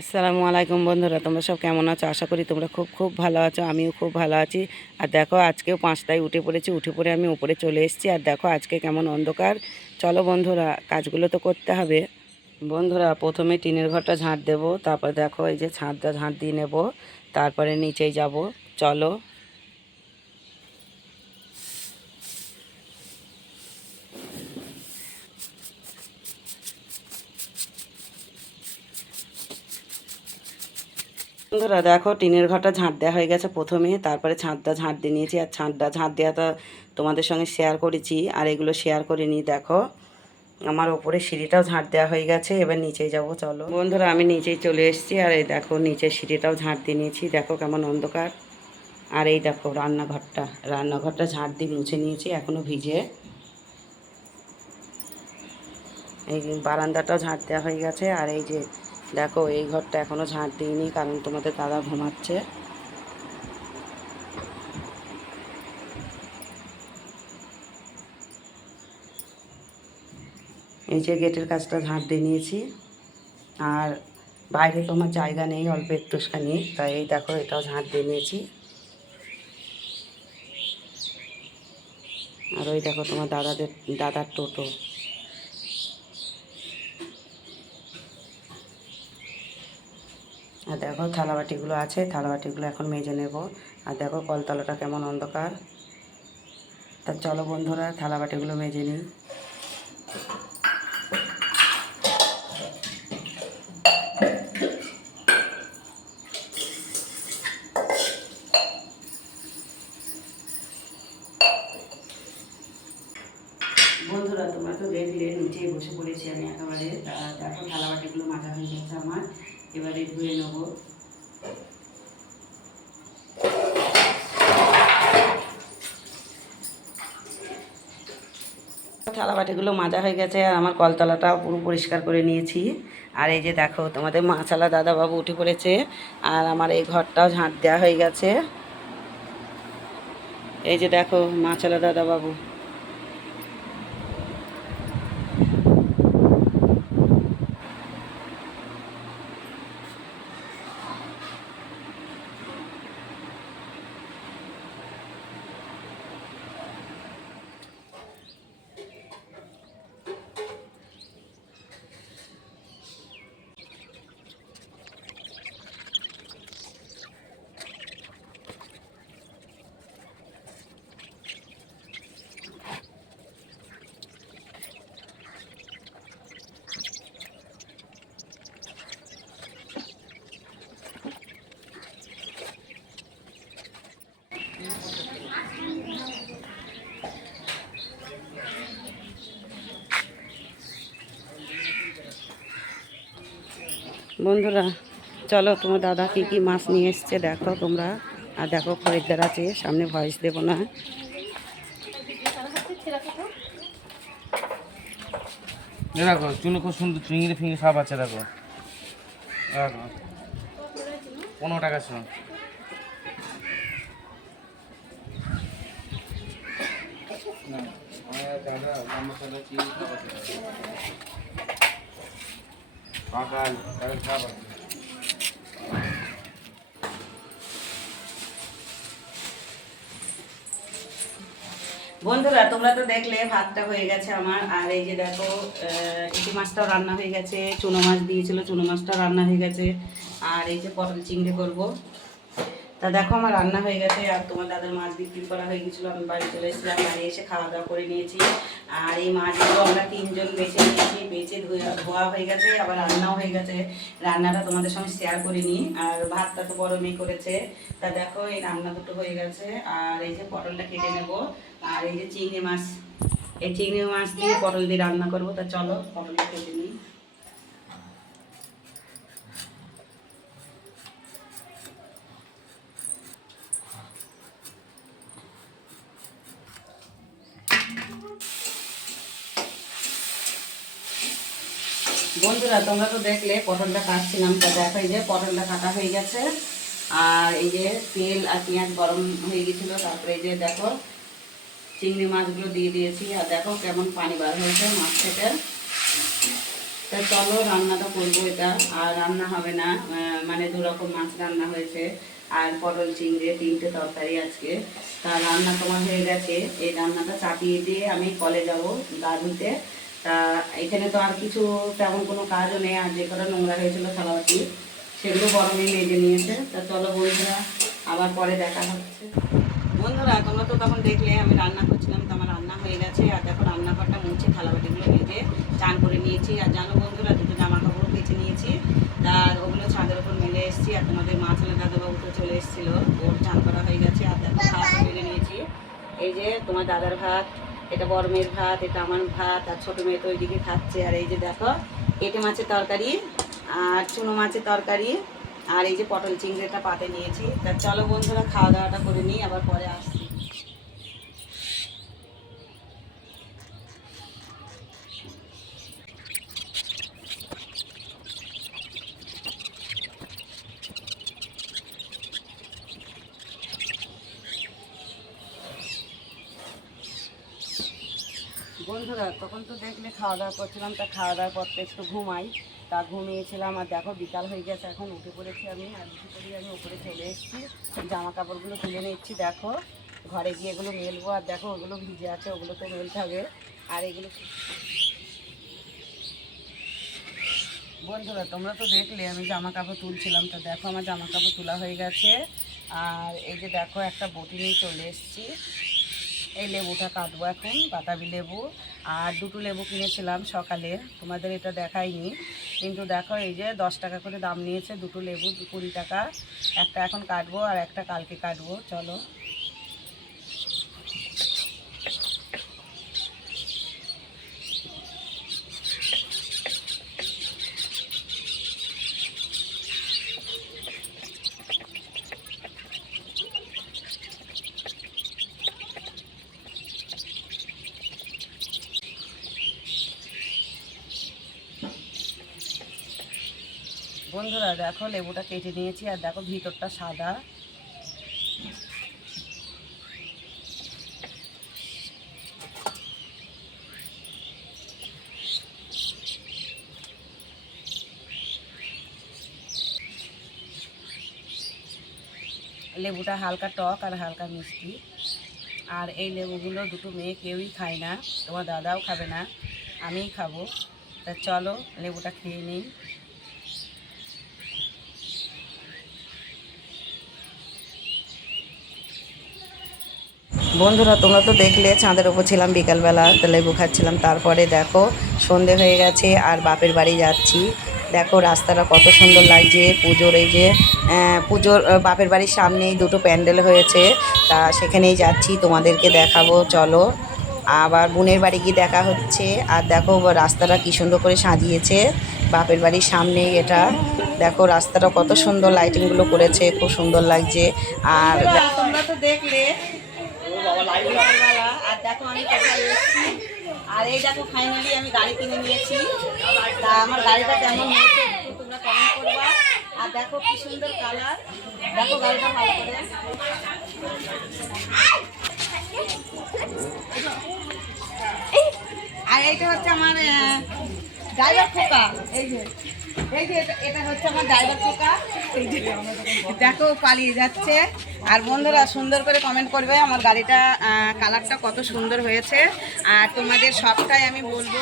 আসসালামু আলাইকুম বন্ধুরা, তোমরা সব কেমন আছো? আশা করি তোমরা খুব খুব ভালো আছো, আমিও খুব ভালো আছি। আর দেখো, আজকেও পাঁচটায় উঠে পড়েছি, উঠে পড়ে আমি উপরে চলে এসেছি। আর দেখো, আজকে কেমন অন্ধকার। চলো বন্ধুরা, কাজগুলো তো করতে হবে। বন্ধুরা, প্রথমে টিনের ঘরটা ঝাঁট দেবো, তারপর দেখো, এই যে ছাদটা ঝাঁট দিয়ে নেব, তারপরে নিচেই যাব। চলো বন্ধুরা, দেখো, টিনের ঘরটা ঝাঁট দেওয়া হয়ে গেছে প্রথমে। তারপরে ছাদটা ঝাঁট দিয়ে নিয়েছি। আর ছাদটা, ঝাঁট দেওয়াটা তোমাদের সঙ্গে শেয়ার করেছি। আর এগুলো শেয়ার করে নিই, দেখো। আমার ওপরে সিঁড়িটাও ঝাঁট দেওয়া হয়ে গেছে। এবার নিচেই যাব, চলো। বন্ধুরা, আমি নিচেই চলে এসেছি। আর এই দেখো, নিচের সিঁড়িটাও ঝাঁট দিয়ে নিয়েছি। দেখো কেমন অন্ধকার। আর এই দেখো, রান্নাঘরটা। রান্নাঘরটা ঝাঁট দিয়ে মুছে নিয়েছি এখনও ভিজে। এই বারান্দাটাও ঝাঁট দেওয়া হয়ে গেছে। আর এই যে দেখো, এই ঘরটা এখনও ঝাঁট দিইনি, কারণ তোমাদের দাদা ঘুমাচ্ছে। এই যে গেটের কাজটা ঝাঁট দিয়ে নিয়েছি। আর বাইরে তোমার জায়গা নেই, অল্প একটুখানি। তাই এই দেখো, এটাও ঝাঁট দিয়ে নিয়েছি। আর ওই দেখো তোমার দাদাদের, দাদার টোটো। আর দেখো থালাবাটিগুলো আছে, থালাবাটিগুলো এখন মেজে নেব। আর দেখো কলতলাটা কেমন অন্ধকার। তা চলো বন্ধুরা, থালাবাটিগুলো মেজে নিই। বন্ধুরা, তোমরা তো দেখলে, নিচেই বসে পড়েছি আমি একেবারে। দেখো থালাবাটিগুলো মাজা হয়ে গেছে আমার। এবারে ধুয়ে নেব। থালা বাটিগুলো মাজা হয়ে গেছে আর আমার কলতলাটাও পুরো পরিষ্কার করে নিয়েছি। আর এই যে দেখো, তোমাদের মাছালা দাদাবাবু উঠে পড়েছে আর আমার এই ঘরটাও ঝাঁট দেওয়া হয়ে গেছে। এই যে দেখো মাছালা দাদাবাবু। বন্ধুরা, চলো তোমার দাদা কী কী মাছ নিয়ে এসছে দেখো তোমরা। আর দেখো খরিদ্দার আছে, সামনে ভয়েস দেবো না। দেখো, চুনো খুব সুন্দর চিংড়ি ফিংড়ি সব আছে, দেখো। দেখো, পনেরো টাকা সব আছে। বন্ধুরা, তোমরা তো দেখলে ভাতটা হয়ে গেছে আমার। আর এই যে দেখো ইটি মাছটাও রান্না হয়ে গেছে। চুনো মাছ দিয়েছিল, চুনো মাছটাও রান্না হয়ে গেছে। আর এই যে পটল চিংড়ি করব। তা দেখো আমার রান্না হয়ে গেছে, আর তোমার দাদার মাছ বিক্রি করা হয়ে গেছিল, আমি বাড়ি চলে এসেছিলাম, বাড়ি এসে খাওয়া দাওয়া করে নিয়েছি। আর এই মাছগুলো আমরা তিনজন বেছে নিয়েছি, বেছে ধোয়া হয়ে গেছে, আবার রান্নাও হয়ে গেছে। রান্নাটা তোমাদের সঙ্গে শেয়ার করিনি, আর ভাতটা তো বড় মেয়ে করেছে। তা দেখো, এই রান্না দুটো হয়ে গেছে, আর এই যে পটলটা কেটে নেব, আর এই যে চিংড়ি মাছ। এই চিংড়ি মাছ দিয়ে পটল দিয়ে রান্না করব, তা চলো পটলটা কেটে নিই। বন্ধুরা, তোমরা তো দেখলে পটলটা কাটছিলাম, তা দেখো এই যে পটলটা কাটা হয়ে গেছে। আর এই যে তেল আর পেঁয়াজ গরম হয়ে গেছিল, তারপরে এই যে দেখো চিংড়ি মাছগুলো দিয়ে দিয়েছি, আর দেখো কেমন পানি বার হয়েছে মাছ থেকে। তা চলো রান্নাটা করব এটা, আর রান্না হবে না মানে দু রকম মাছ রান্না হয়েছে, আর পটল চিংড়ি, তিনটে তরকারি আজকে। তা রান্না তোমার হয়ে গেছে, এই রান্নাটা চাপিয়ে দিয়ে আমি কলে যাব গা ধুতে তা এখানে তো আর কিছু তেমন কোনো কাজও নেই, আর যে কটা নোংরা হয়েছিল থালাবাটি, সেগুলো গরমে মেজে নিয়েছে। তা চলো বন্ধুরা, আবার পরে দেখা হচ্ছে। বন্ধুরা, তোমরা তো তখন দেখলে, আমি রান্না করছিলাম, তো আমার রান্না হয়ে গেছে। আর দেখো, রান্নাঘরটা মুছে থালাবাটিগুলো মেজে চান করে নিয়েছি। আর জানো বন্ধুরা, দুটো জামা কাপড় কেচে নিয়েছি। আর ওগুলো ছাদের উপর মেলে এসেছি, আর তোমাদের মা ছেলে দাদাবাবু তো চলে এসেছিল। ওর চান করা হয়ে গেছে, আর দেখো, ভাত বেড়ে নিয়েছি। এই যে তোমার দাদার ভাত এটা বড় মেয়ের ভাত, এটা আমার ভাত, আর ছোটো মেয়ে তো ওইদিকে খাচ্ছে। আর এই যে দেখো, এটে মাছের তরকারি, আর চুনো মাছের তরকারি, আর এই যে পটল চিংড়িটা পাতে নিয়েছি। তা চলো বন্ধুরা খাওয়া দাওয়াটা করে নিই, আবার পরে আসছি। বন্ধুরা, তখন তো দেখলে খাওয়া দাওয়া করছিলাম, তা খাওয়া দাওয়ার পর একটু ঘুমাই। তা ঘুমিয়েছিলাম, আর দেখো বিকাল হয়ে গেছে, এখন উঠে পড়েছি আমি, আর উঠে পড়ে আমি উপরে চলে এসেছি। জামা কাপড়গুলো তুলে নিচ্ছি, দেখো। ঘরে গিয়ে এগুলো মেলবো, আর দেখো ওগুলো ভিজে আছে, ওগুলো তো মেলতে হবে। আর এগুলো বন্ধুরা, তোমরা তো দেখলে, আমি জামা কাপড় তুলছিলাম, তো দেখো আমার জামা কাপড় তোলা হয়ে গেছে। আর এই যে দেখো, একটা বটি নিয়ে চলে এসেছি। এই লেবুটা কাটবো এখন, বাতাবি লেবু। আর দুটো লেবু কিনেছিলাম সকালে। তোমাদের এটা দেখাইনি। কিন্তু দেখো, এই যে দশ টাকা করে দাম নিয়েছে দুটো লেবু, কুড়ি টাকা। একটা এখন কাটবো আর একটা কালকে কাটবো। চলো। বন্ধুরা, দেখো লেবুটা কেটে নিয়েছি আর দেখো ভিতরটা সাদা। লেবুটা হালকা টক আর হালকা মিষ্টি। আর এই লেবুগুলো দুটো মেয়ে কেউই খায় না, তোমার দাদাও খাবে না, আমিই খাব। তা চলো লেবুটা খেয়ে নিই। বন্ধুরা, তোমরা তো দেখলে, চাঁদের ওপর ছিলাম, বিকালবেলা তো লেবু খাচ্ছিলাম। তারপরে দেখো, সন্ধে হয়ে গেছে, আর বাপের বাড়ি যাচ্ছি। দেখো, রাস্তাটা কত সুন্দর লাগছে, পুজোর এই যে পুজোর বাপের বাড়ির সামনেই দুটো প্যান্ডেল হয়েছে। তা সেখানেই যাচ্ছি, তোমাদেরকে দেখাবো, চলো। আবার বোনের বাড়ি গিয়ে দেখা হচ্ছে, আর দেখো রাস্তাটা কি সুন্দর করে সাজিয়েছে, বাপের বাড়ির সামনেই এটা। দেখো, রাস্তাটা কত সুন্দর লাইটিংগুলো করেছে, খুব সুন্দর লাগছে, আর তোমরা তো দেখলে আর দেখো আমি কোথায় এসেছি। আর এই দেখো ফাইনালি আমি গাড়ি কিনে নিয়েছি। তা আমার গাড়িটা কেমন হয়েছে তোমরা কমেন্ট করবা। আর দেখো কি সুন্দর কালার দেখো গাড়িটা ভালো করে। আর এইটা হচ্ছে আমার ড্রাইভার খোকা। এই যে। দেখো, পালিয়ে যাচ্ছে। আর বন্ধুরা, সুন্দর করে কমেন্ট করবে আমার গাড়িটা কালারটা কত সুন্দর হয়েছে। আর তোমাদের সবটাই আমি বলব,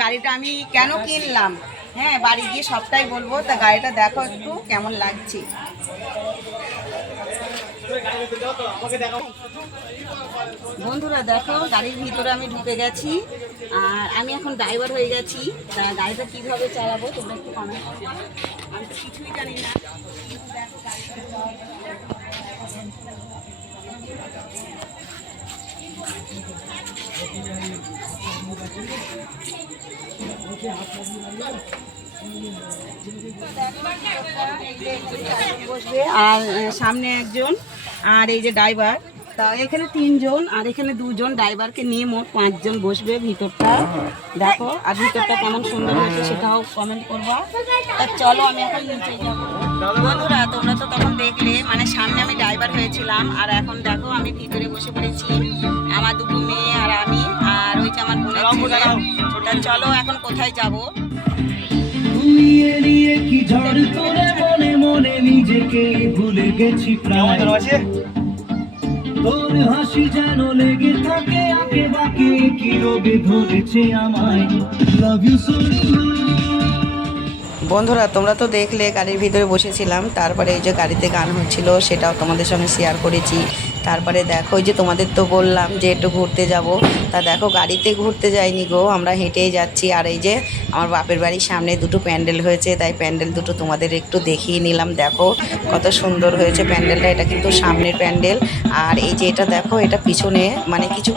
গাড়িটা আমি কেন কিনলাম? হ্যাঁ বাড়ি গিয়ে সবটাই বলব। তা গাড়িটা দেখো একটু কেমন লাগছে। বন্ধুরা দেখো, গাড়ির ভিতরে আমি ঢুকে গেছি। আর আমি এখন ড্রাইভার হয়ে গেছি। তা গাড়িটা কীভাবে চালাবো তোমরা একটু কমেন্ট আমি তো কিছুই জানি না। আর সামনে একজন আর এই যে ড্রাইভার তা এখানে তিনজন আর এখানে দুজন ড্রাইভারকে নিয়ে মোট পাঁচজন বসবে ভিতরটা। দেখো আর ভিতরটা কেমন সুন্দর হয়েছে সেটাও কমেন্ট করব। তা চলো আমি এখন নিচে যাব। বন্ধুরা তোমরা তো তখন দেখলে মানে সামনে আমি ড্রাইভার হয়েছিলাম আর এখন দেখো আমি ভিতরে বসে পড়েছি আমার দুটো মেয়ে আর আমি আর ওই যে আমার বোনের ছেলে। তা চলো এখন কোথায় যাব? কি ঝড় তোলে? মনে নিজেকে ভুলে গেছি প্রায়। তোর হাসি যেন লেগে থাকে আঁকে বাঁকে কি রোগে ধরেছে আমায়। লাভ ইউ সো বন্ধুরা তোমরা তো দেখলে গাড়ির ভিতরে বসেছিলাম তারপরে এই যে গাড়িতে গান হচ্ছিল সেটাও তোমাদের সঙ্গে শেয়ার করেছি। তারপরে দেখো ওই যে তোমাদের তো বললাম যে একটু ঘুরতে যাব। তা দেখো, গাড়িতে ঘুরতে যাইনি গো, আমরা হেঁটেই যাচ্ছি। আর এই যে আমার বাপের বাড়ির সামনে দুটো প্যান্ডেল হয়েছে, তাই প্যান্ডেল দুটো তোমাদের একটু দেখিয়ে নিলাম। দেখো, কত সুন্দর হয়েছে প্যান্ডেলটা, এটা কিন্তু সামনের প্যান্ডেল। আর এই যে এটা দেখো, এটা পিছনে মানে কিছু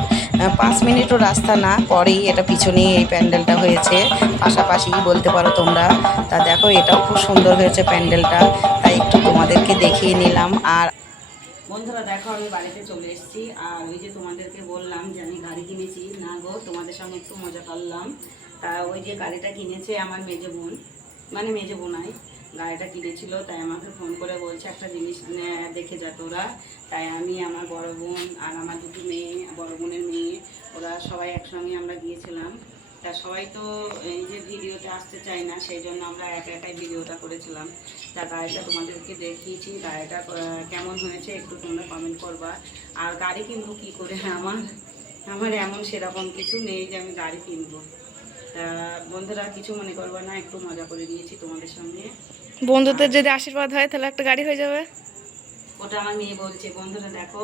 পাঁচ মিনিটও রাস্তা না, পরেই এটা পিছনেই এই প্যান্ডেলটা হয়েছে। পাশাপাশি বলতে পারো তোমরা, তা দেখো, এটাও খুব সুন্দর হয়েছে প্যান্ডেলটা। তাই একটু তোমাদেরকে দেখিয়ে নিলাম। আর বন্ধুরা, দেখো, আমি বাড়িতে চলে এসেছি। আর ওই যে তোমাদেরকে বললাম যে আমি গাড়ি কিনেছি। না গো, তোমাদের সঙ্গে একটু মজা করলাম। তা ওই যে গাড়িটা কিনেছে আমার মেজে বোন। মানে মেজে বোনাই। গাড়িটা কিনেছিল, তাই আমাকে ফোন করে বলছে একটা জিনিস দেখে যা তোরা। তাই আমি, আমার বড় বোন আর আমার দুটো মেয়ে, বড় বোনের মেয়ে, ওরা সবাই একসঙ্গে আমরা গিয়েছিলাম। তা সবাই তো এই যে ভিডিওতে আসতে চায় না সেই জন্য আমরা একা একাই ভিডিওটা করেছিলাম। তা গাড়িটা তোমাদেরকে দেখিয়েছি গাড়িটা কেমন হয়েছে একটু তোমরা কমেন্ট করবা। আর গাড়ি কিনবো কী করে? আমার আমার এমন সেরকম কিছু নেই যে আমি গাড়ি কিনবো। তা বন্ধুরা কিছু মনে করবা না একটু মজা করে নিয়েছি তোমাদের সঙ্গে। বন্ধুদের যদি আশীর্বাদ হয় তাহলে একটা গাড়ি হয়ে যাবে। ওটা আমার মেয়ে বলছে বন্ধুরা দেখো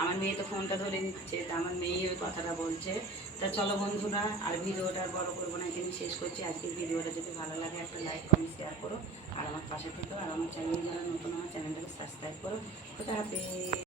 আমার মেয়ে তো ফোনটা ধরে নিচ্ছে তা আমার মেয়ে ওই কথাটা বলছে। তা চলো বন্ধুরা, আর ভিডিওটা বড় করব না এখানে শেষ করছি। আজকের ভিডিওটা যদি ভালো লাগে, একটা লাইক কমেন্ট শেয়ার করো। আর আমার পাশে থেকেও, আর আমার চ্যানেল যারা নতুন, আমার চ্যানেলটাকে সাবস্ক্রাইব করো। কোথা হাতে